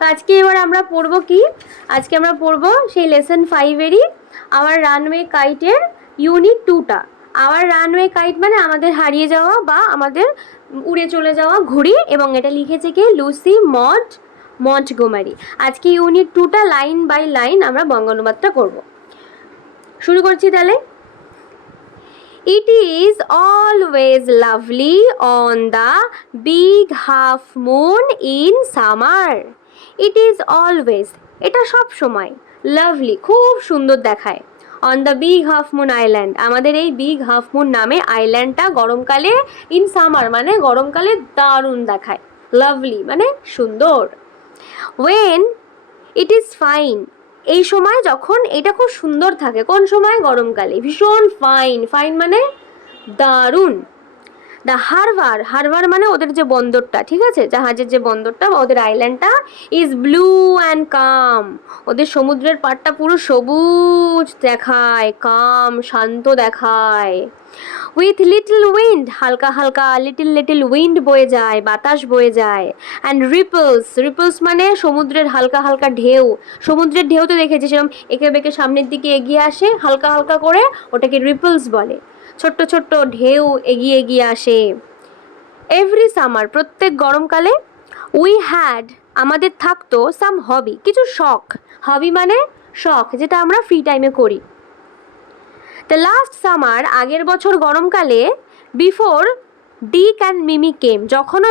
তো আজকে এবার আমরা পড়বো কি, আজকে আমরা পড়বো সেই লেসন 5-এরই আওয়ার রানওয়ে কাইটের ইউনিট 2টা। আওয়ার রানওয়ে কাইট মানে আমাদের হারিয়ে যাওয়া বা আমাদের উড়ে চলে যাওয়া ঘুড়ি, এবং এটা লিখেছে কি লুসি মন্টগোমারি। আজকে ইউনিট 2টা লাইন বাই লাইন আমরা বঙ্গানুবাদটা করব। শুরু করছি তাহলে। It is always lovely on the big half moon in summer. It is always, এটা সব সময়, লাভলি খুব সুন্দর দেখায়, on the big half moon island, আমাদের এই বিগ হাফ মুন নামে আইল্যান্ডটা গরমকালে, ইন সামার মানে গরমকালে দারুণ দেখায়, লাভলি মানে সুন্দর। ওয়েন ইট ইজ ফাইন, এই সময় যখন এটা খুব সুন্দর থাকে, কোন সময়? গরমকালে, ভীষণ ফাইন, ফাইন মানে দারুণ। দ্য হারবার মানে ওদের যে বন্দরটা, ঠিক আছে, জাহাজের যে বন্দরটা বা ওদের আইল্যান্ডটা, ইজ ব্লু অ্যান্ড কাম, ওদের সমুদ্রের পাড়টা পুরো সবুজ দেখায়, কাম শান্ত দেখায়। উইথ লিটল উইন্ড, হালকা হালকা লিটল উইন্ড বয়ে যায়, বাতাস বয়ে যায়। অ্যান্ড রিপলস মানে সমুদ্রের হালকা হালকা ঢেউ, সমুদ্রের ঢেউ তো দেখেছি সেরকম এঁকে বেঁকে সামনের দিকে এগিয়ে আসে হালকা হালকা করে, ওটাকে রিপলস বলে, ছোট্ট ছোট্ট ঢেউ এগিয়ে এগিয়ে আসে। এভরি সামার, প্রত্যেক গরমকালে, উই হ্যাড, আমাদের থাকতো, সাম হবি, কিছু শখ, হবি মানে শখ যেটা আমরা ফ্রি টাইমে করি। দ্য লাস্ট সামার, আগের বছর গরমকালে, বিফোর ডিক অ্যান্ড মিমি কেম, যখনও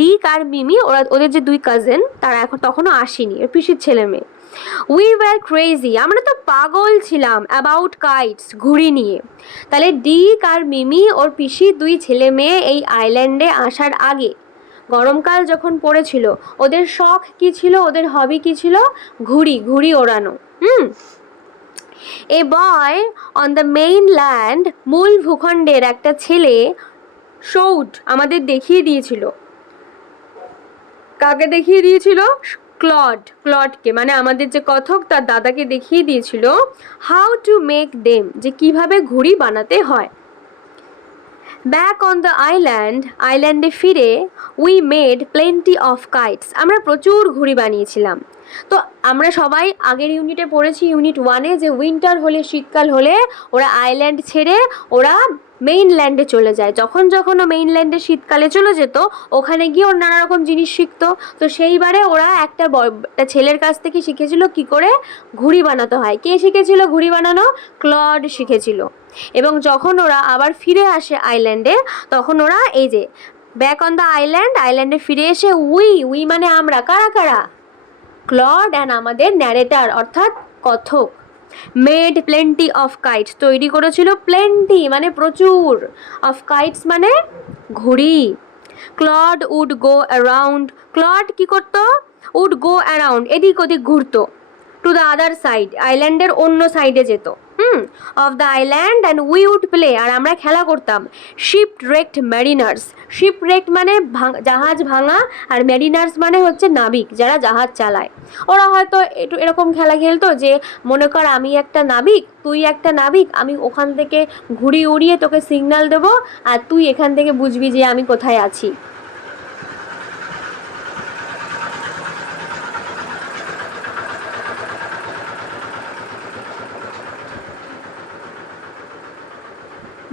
ডিক আর মিমি, ওদের যে দুই কাজিন, তারা এখন তখনও আসেনি, ওর পিসির ছেলে মেয়ে। উই ওয়ার ক্রেজি, আমরা তো পাগল ছিলাম, অ্যাবাউট কাইটস, ঘুড়ি নিয়ে। তাহলে ডিক আর মিমি ওর পিসির দুই ছেলে মেয়ে এই আইল্যান্ডে আসার আগে, গরমকাল যখন পড়েছিল, ওদের শখ কি ছিল, ওদের হবি কি ছিল? ঘুড়ি ওড়ানো। এ বয় অন দ্য মেইনল্যান্ড, মূল ভূখণ্ডের একটা ছেলে, শৌড, আমাদের দেখিয়ে দিয়েছিল। কাকে দেখিয়ে দিয়েছিল? ক্লডকে, মানে আমাদের যে কথক তার দাদাকে দেখিয়ে দিয়েছিল হাউ টু মেক দেম, যে কিভাবে ঘুড়ি বানাতে হয়। ব্যাক অন দ্য আইল্যান্ডে ফিরে, we made plenty of kites, আমরা প্রচুর ঘুড়ি বানিয়েছিলাম। তো আমরা সবাই আগের ইউনিটে পড়েছি, ইউনিট 1-এ, যে উইন্টার হলে, শীতকাল হলে ওরা আইল্যান্ড ছেড়ে ওরা মেইনল্যান্ডে চলে যায়। যখন ও মেইনল্যান্ডে শীতকালে চলে যেত, ওখানে গিয়ে ওর নানা রকম জিনিস শিখতো। তো সেইবারে ওরা একটা ছেলের কাছ থেকে শিখেছিল কি করে ঘুড়ি বানাতে হয়। কে শিখেছিল ঘুড়ি বানানো? ক্লড শিখেছিল। এবং যখন ওরা আবার ফিরে আসে আইল্যান্ডে, তখন ওরা এই যে ব্যাক অন দ্য আইল্যান্ডে ফিরে এসে উই মানে আমরা, কারা কারা? ক্লড অ্যান্ড আমাদের ন্যারেটার অর্থাৎ কথক, মেড প্লেন্টি অফ কাইটস, তৈরি করেছিল প্লেন্টি মানে প্রচুর, অফ কাইটস মানে ঘুড়ি। Claude would go around, Claude কি করতো? উড গো অ্যারাউন্ড, এদিক ওদিক ঘুরতো, টু দ্য আদার সাইড, আইল্যান্ডের অন্য সাইডে যেত, of the island, and we would play, আর আমরা খেলা করতাম। শিপরেক্ট ম্যারিনার্স, শিপরেক্ট মানে জাহাজ ভাঙা, আর ম্যারিনার্স মানে হচ্ছে নাবিক, যারা জাহাজ চালায়। ওরা হয়তো একটু এরকম খেলা খেলতো যে, মনে কর আমি একটা নাবিক, তুই একটা নাবিক, আমি ওখান থেকে ঘুড়ি উড়িয়ে তোকে সিগন্যাল দেবো, আর তুই এখান থেকে বুঝবি যে আমি কোথায় আছি।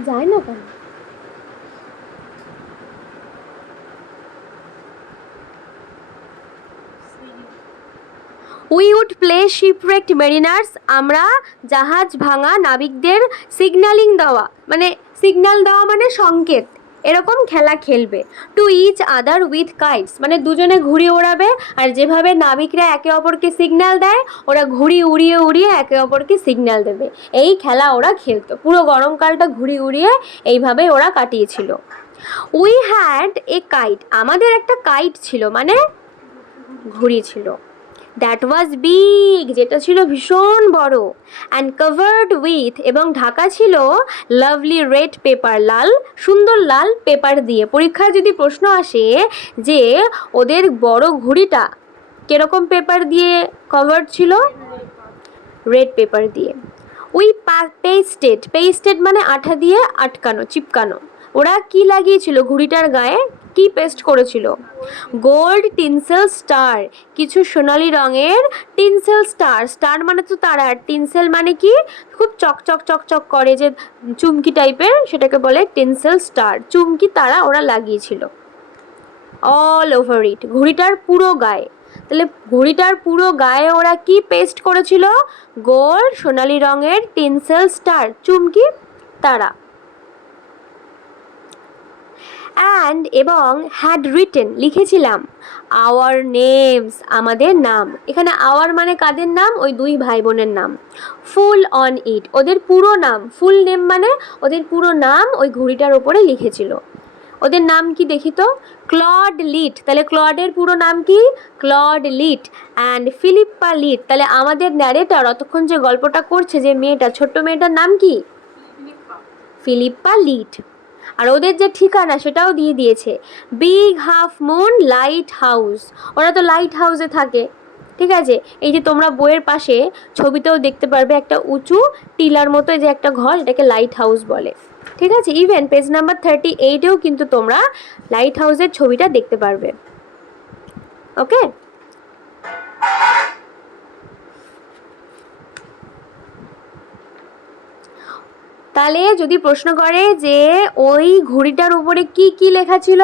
যায় না কেন? উই উড প্লে শিপরেক্ট মেরিনার্স, আমরা জাহাজ ভাঙা নাবিকদের সিগন্যালিং দেওয়া, মানে সিগন্যাল দেওয়া মানে সংকেত, এরকম খেলা খেলবে। To each other with kites, মানে দুজনে ঘুড়ি ওড়াবে, আর যেভাবে নাবিকরা একে অপরকে সিগন্যাল দেয়, ওরা ঘুড়ি উড়িয়ে উড়িয়ে একে অপরকে সিগন্যাল দেবে। এই খেলা ওরা খেলতো, পুরো গরমকালটা ঘুড়ি উড়িয়ে এইভাবে ওরা কাটিয়েছিল। উই হ্যাড এ কাইট, আমাদের একটা কাইট ছিল, মানে ঘুড়ি ছিল। দ্যাট ওয়াজ বিগ, যেটা ছিল ভীষণ বড়। অ্যান্ড কাভার্ড উইথ, এবং ঢাকা ছিল লাভলি রেড পেপার, লাল সুন্দর লাল পেপার দিয়ে। পরীক্ষায় যদি প্রশ্ন আসে যে ওদের বড় ঘুড়িটা কিরকম পেপার দিয়ে কভার্ড ছিল? রেড পেপার দিয়ে। উই পেস্টেড মানে আঠা দিয়ে আটকানো, চিপকানো। ওরা কি লাগিয়েছিল ঘুড়িটার গায়ে? কি পেস্ট করেছিল? গোল্ড টিনসেল স্টার, কিছু সোনালি রঙের টিনসেল স্টার, স্টার মানে তো তারা, টিনসেল মানে কি খুব চকচক চকচক করে যে চুমকি টাইপের, সেটাকে বলে টিনসেল স্টার, চুমকি তারা ওরা লাগিয়েছিল অল ওভার ইট, ঘড়িটার পুরো গায়ে। তাহলে ঘড়িটার পুরো গায়ে ওরা কি পেস্ট করেছিল? গোল্ড সোনালি রঙের টিনসেল স্টার, চুমকি তারা। অ্যান্ড এবং হ্যাড রিটেন লিখেছিলাম আওয়ার নেমস আমাদের নাম, এখানে আওয়ার মানে কাদের নাম? ওই দুই ভাই বোনের নাম। ফুল অন ইট ওদের পুরো নাম, ফুল নেম মানে ওদের পুরো নাম ওই ঘড়িটার ওপরে লিখেছিল। ওদের নাম কি দেখি তো? ক্লড লিট, তাহলে ক্লডের পুরো নাম কি? Claude Lit. And Philippa Lit, তাহলে আমাদের ন্যারেটর অতক্ষণ যে গল্পটা করছে যে মেয়েটা, ছোট্ট মেয়েটার নাম কি? Philippa Litt. আর ওদের যে ঠিকানা সেটাও দিয়ে দিয়েছে, big half moon lighthouse, ওরা তো লাইট হাউসে থাকে, ঠিক আছে? এই যে তোমরা বইয়ের পাশে ছবিতেও দেখতে পারবে একটা উঁচু টিলার মতো যে একটা ঘর, এটাকে লাইট হাউস বলে, ঠিক আছে? ইভেন পেজ নাম্বার 38-এও কিন্তু তোমরা লাইট হাউসের ছবিটা দেখতে পারবে। ওকে, তাহলে যদি প্রশ্ন করে যে ওই ঘড়িটার উপরে কি কি লেখা ছিল?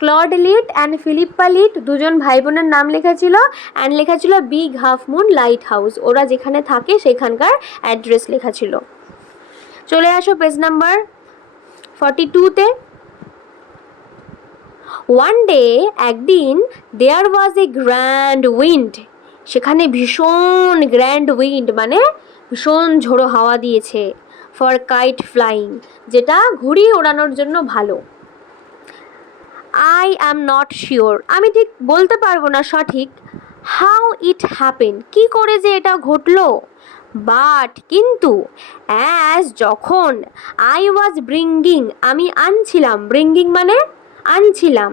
Claude Lit and Philippa Lit দুজন ভাই বোনের নাম লেখা ছিল, অ্যান্ড লেখা ছিল big half moon lighthouse, ওরা যেখানে থাকে সেখানকার অ্যাড্রেস লেখা ছিল। চলে আসো পেজ নাম্বার 42-তে। ওয়ান ডে, একদিন, there was a grand wind, সেখানে ভীষণ গ্র্যান্ড উইন্ড মানে ভীষণ ঝোড়ো হাওয়া দিয়েছে, ফর কাইট ফ্লাইং, যেটা ঘুড়ি ওড়ানোর জন্য ভালো। আই অ্যাম নট শিওর, আমি ঠিক বলতে পারবো না সঠিক, হাউ ইট হ্যাপেন, কি করে যে এটা ঘটলো, বাট কিন্তু, অ্যাজ যখন, আই ওয়াজ ব্রিঙ্গিং আমি আনছিলাম, ব্রিঙ্গিং মানে আনছিলাম,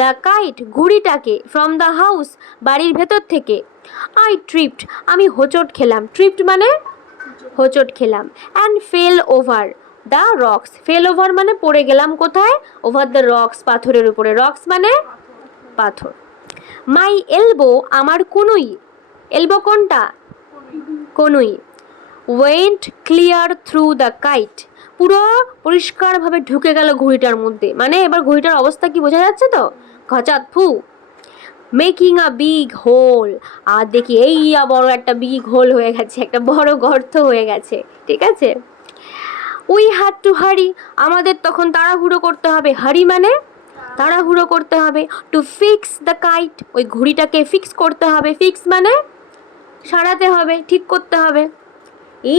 দ্য কাইট ঘুড়িটাকে, ফ্রম দ্য হাউস বাড়ির ভেতর থেকে, আই ট্রিপড আমি হোঁচট খেলাম, ট্রিপড মানে হোঁচট খেলাম, and fail over the rocks, fail over মানে পড়ে গেলাম কোথায়? ওভার দ্য রক্স পাথরের উপরে, রক্স মানে পাথর। মাই এলবো আমার কনুই, এলবো কোনটা? কনুই, went clear through the kite, পুরো পরিষ্কারভাবে ঢুকে গেল ঘড়িটার মধ্যে, মানে এবার ঘড়িটার অবস্থা কি বোঝা যাচ্ছে তো? ঘচাত ফু, মেকিং আ বিগ হোল, আর দেখি এই বড় একটা বিগ হোল হয়ে গেছে, একটা বড় গর্ত হয়ে গেছে, ঠিক আছে? উই হ্যাড টু হারি, আমাদের তখন তাড়াহুড়ো করতে হবে, হারি মানে তাড়াহুড়ো করতে হবে, টু ফিক্স দ্য কাইট, ওই ঘড়িটাকে ফিক্স করতে হবে, ফিক্স মানে সারাতে হবে, ঠিক করতে হবে।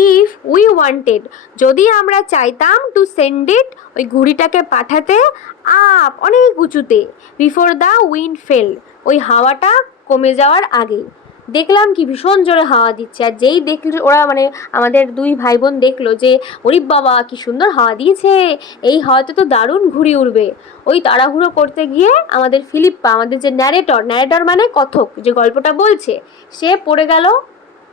ইফ উই ওয়ান্টেড, যদি আমরা চাইতাম, টু সেন্ড ইট, ওই ঘুড়িটাকে পাঠাতে, আপ অনেক উঁচুতে, বিফোর দ্য উইন্ড ফেল, ওই হাওয়াটা কমে যাওয়ার আগে। দেখলাম কি ভীষণ জোরে হাওয়া দিচ্ছে, আর যেই দেখলো ওরা, মানে আমাদের দুই ভাই বোন দেখলো যে ওরে বাবা কি সুন্দর হাওয়া দিয়েছে, এই হাওয়াতে তো দারুণ ঘুড়ি উড়বে, ওই তাড়াহুড়ো করতে গিয়ে আমাদের ফিলিপ্পা, আমাদের যে ন্যারেটর, ন্যারেটর মানে কথক যে গল্পটা বলছে, সে পড়ে গেল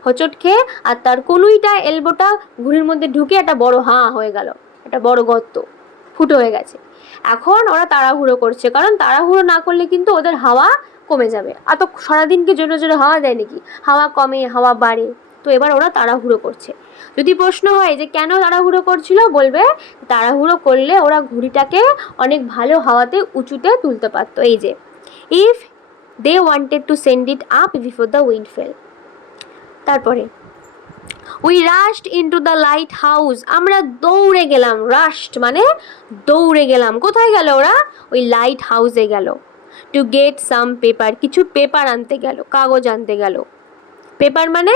হোঁচট খেয়ে, আর তার কনুইটা, এলবোটা ঘুড়ির মধ্যে ঢুকে একটা বড় হাঁ হয়ে গেল, একটা বড় গর্ত, ফুটো হয়ে গেছে। এখন ওরা তাড়াহুড়ো করছে, কারণ তাড়াহুড়ো না করলে কিন্তু ওদের হাওয়া কমে যাবে, আর তো সারাদিনকে জোরে জোরে হাওয়া দেয় নাকি, হাওয়া কমে হাওয়া বাড়ে, তো এবার ওরা তাড়াহুড়ো করছে। যদি প্রশ্ন হয় যে কেন তাড়াহুড়ো করছিল, বলবে তাড়াহুড়ো করলে ওরা ঘুড়িটাকে অনেক ভালো হাওয়াতে উঁচুতে তুলতে পারতো, এই যে if they wanted to send it up before the wind fell. তারপরে we rushed into the lighthouse, আমরা দৌড়ে গেলাম, রাশড মানে দৌড়ে গেলাম, কোথায় গেল ওরা? ওই লাইট হাউসে গেল, টু গেট সাম পেপার, কিছু পেপার আনতে গেল, কাগজ আনতে গেল, পেপার মানে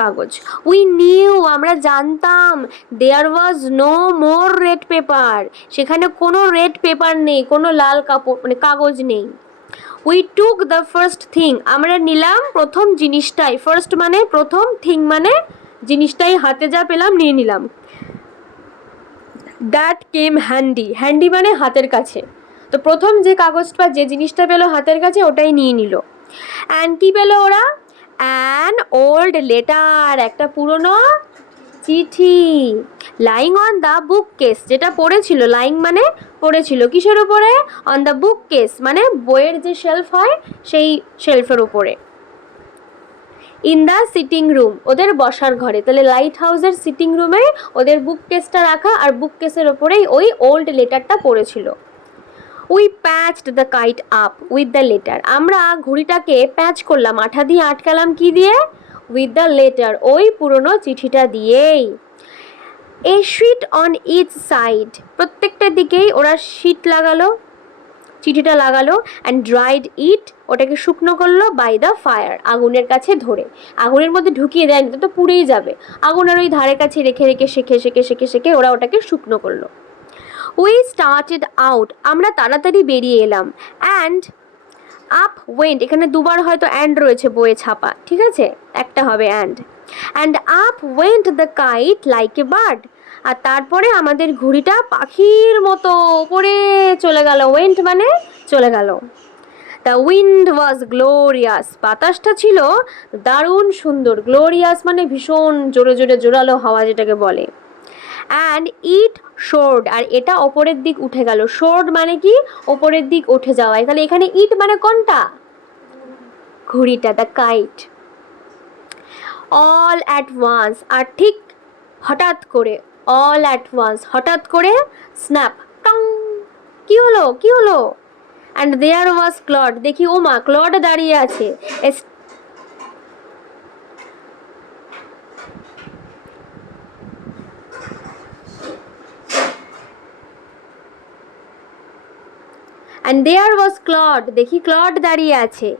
কাগজ। উই নিউ আমরা জানতাম, there was no more red paper, সেখানে কোনো রেড পেপার নেই, কোনো লাল কাপড় মানে কাগজ নেই। We took the first thing, আমরা নিলাম প্রথম জিনিসটাই, ফার্স্ট মানে প্রথম, থিং মানে জিনিসটাই, হাতে যা পেলাম নিয়ে নিলাম। দ্যাট কেম হ্যান্ডি, হ্যান্ডি মানে হাতের কাছে, তো প্রথম যে কাগজটা যে জিনিসটা পেলো হাতের কাছে ওটাই নিয়ে নিল। অ্যান্ড কি পেলো ওরা? অ্যান ওল্ড লেটার, একটা পুরনো চিঠি, lying on the book case, যেটা পড়েছিল, লাইং মানে পড়েছিল কিসের উপরে, অন দ্য বুক কেস মানে বইয়ের যে শেলফ হয় সেই শেলফের উপরে। ইন দ্য সিটিং রুম, ওদের বসার ঘরে, তাহলে লাইট হাউসের সিটিং রুমে ওদের বুক কেসটা রাখা, আর বুক কেসের ওপরেই ওই ওল্ড লেটারটা পড়েছিল। We patched the kite up with the letter, আমরা ঘুড়িটাকে প্যাচ করলাম, আঠা দিয়ে আটকালাম, কি দিয়ে, উইথ দ্য লেটার, ওই পুরনো চিঠিটা দিয়েই। এ শিট অন ইচ সাইড, প্রত্যেকটা দিকেই ওরা শিট লাগালো, চিঠিটা লাগালো, অ্যান্ড ড্রাইড ইট, ওটাকে শুকনো করলো, বাই দ্য ফায়ার, আগুনের কাছে ধরে, আগুনের মধ্যে ঢুকিয়ে দেয়নি তো পুড়েই যাবে, আগুনের ওই ধারে কাছে রেখে রেখে শেখে ওরা ওটাকে শুকনো করলো। উই স্টার্টেড আউট, আমরা তাড়াতাড়ি বেরিয়ে এলাম, অ্যান্ড আপ ওয়েন্ট, এখানে দুবার হয়তো অ্যান্ড রয়েছে বইয়ে ছাপা, ঠিক আছে, একটা হবে and up went the kite like a bird, আর তারপরে আমাদের ঘুড়িটা পাখির মতো উপরে চলে গেল, ওয়েন্ট মানে চলে গেল। দ্য উইন্ড ওয়াজ গ্লোরিয়াস, বাতাসটা ছিল দারুণ সুন্দর, গ্লোরিয়াস মানে ভীষণ জোরে জোরে জোরালো হাওয়া যেটাকে বলে। অ্যান্ড ইট শোর্ড, আর এটা ওপরের দিক উঠে গেল, শোর্ড মানে কি, ওপরের দিক উঠে যাওয়া, তাহলে এখানে ইট মানে কোনটা, ঘুড়িটা, the kite. All at once, আর ঠিক হঠাৎ করে, অল অ্যাট ওয়ান্স হঠাৎ করে, স্ন্যাপ, টং, কি হলো কি হলো, অ্যান্ড দেয়ার ওয়াজ ক্লড, দেখি ও মা ক্লড দাঁড়িয়ে আছে, অ্যান্ড দেয়ার ওয়াজ ক্লড, দেখি ক্লড দাঁড়িয়ে আছে,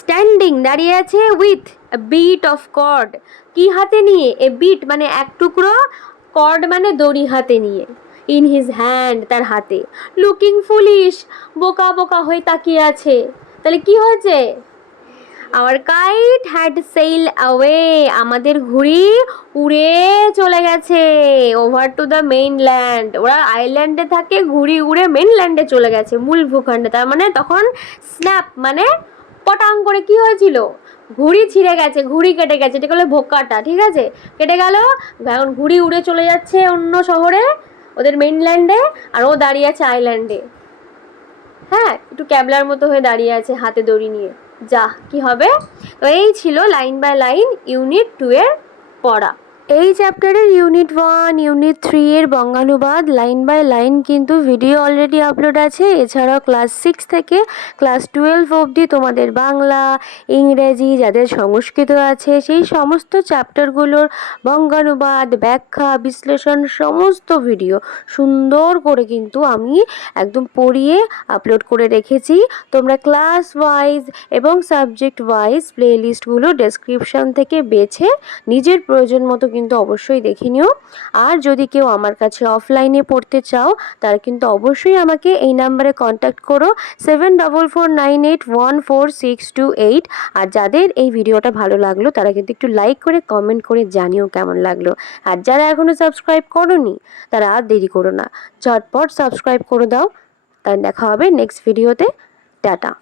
স্ট্যান্ডিং দাঁড়িয়ে আছে, with a bit of cord, কি হাতে নিয়ে, এ বিট মানে এক টুকরো, কর্ড মানে দড়ি হাতে নিয়ে, ইন হিজ হ্যান্ড তার হাতে, লুকিং ফুলিশ, বোকা বোকা হয়ে তাকিয়ে আছে, তাহলে কি হয়েছে, our kite had sail away, আমাদের ঘুড়ি উড়ে চলে গেছে, ওভার টু দ্য মেইনল্যান্ড, ওরা আইল্যান্ডে থাকে, ঘুড়ি উড়ে মেইনল্যান্ডে চলে গেছে, মূল ভূখণ্ডে, তার মানে তখন স্ন্যাপ মানে পটাং করে কি হয়েছিল, ঘুড়ি ছিঁড়ে গেছে, ঘুড়ি কেটে গেছে, এটা হলো ভোক্কাটা, ঠিক আছে, কেটে গেল, এখন ঘুড়ি উড়ে চলে যাচ্ছে অন্য শহরে, ওদের মেইনল্যান্ডে, আর ও দাঁড়িয়ে আছে আইল্যান্ডে, হ্যাঁ, একটু ক্যাবলার মতো হয়ে দাঁড়িয়ে আছে হাতে দড়ি নিয়ে, যা কি হবে। তো এই ছিল লাইন বাই লাইন ইউনিট 2 এর পড়া। এই চ্যাপ্টারের ইউনিট 1, ইউনিট 3 এর বঙ্গানুবাদ লাইন বাই লাইন কিন্তু ভিডিও অলরেডি আপলোড আছে, এছাড়াও ক্লাস 6 থেকে ক্লাস 12 অবধি তোমাদের বাংলা, ইংরেজি, যাদের সংস্কৃত আছে সেই সমস্ত চ্যাপ্টারগুলোর বঙ্গানুবাদ, ব্যাখ্যা, বিশ্লেষণ সমস্ত ভিডিও সুন্দর করে কিন্তু আমি একদম পড়িয়ে আপলোড করে রেখেছি। তোমরা ক্লাস ওয়াইজ এবং সাবজেক্ট ওয়াইজ প্লেলিস্টগুলো ডেসক্রিপশন থেকে বেছে নিজের প্রয়োজন মতো কিন্তু অবশ্যই দেখে নিও। আর যদি কেউ আমার কাছে অফলাইনে পড়তে চাও তারা কিন্তু অবশ্যই আমাকে এই নাম্বারে কন্ট্যাক্ট করো 7449814628। আর যাদের এই ভিডিওটা ভালো লাগলো তারা কিন্তু একটু লাইক করে কমেন্ট করে জানিও কেমন লাগলো। আর যারা এখনও সাবস্ক্রাইব করোনি তারা আর দেরি করো না, ঝটপট সাবস্ক্রাইব করে দাও। তাই দেখা হবে নেক্সট ভিডিওতে। টাটা।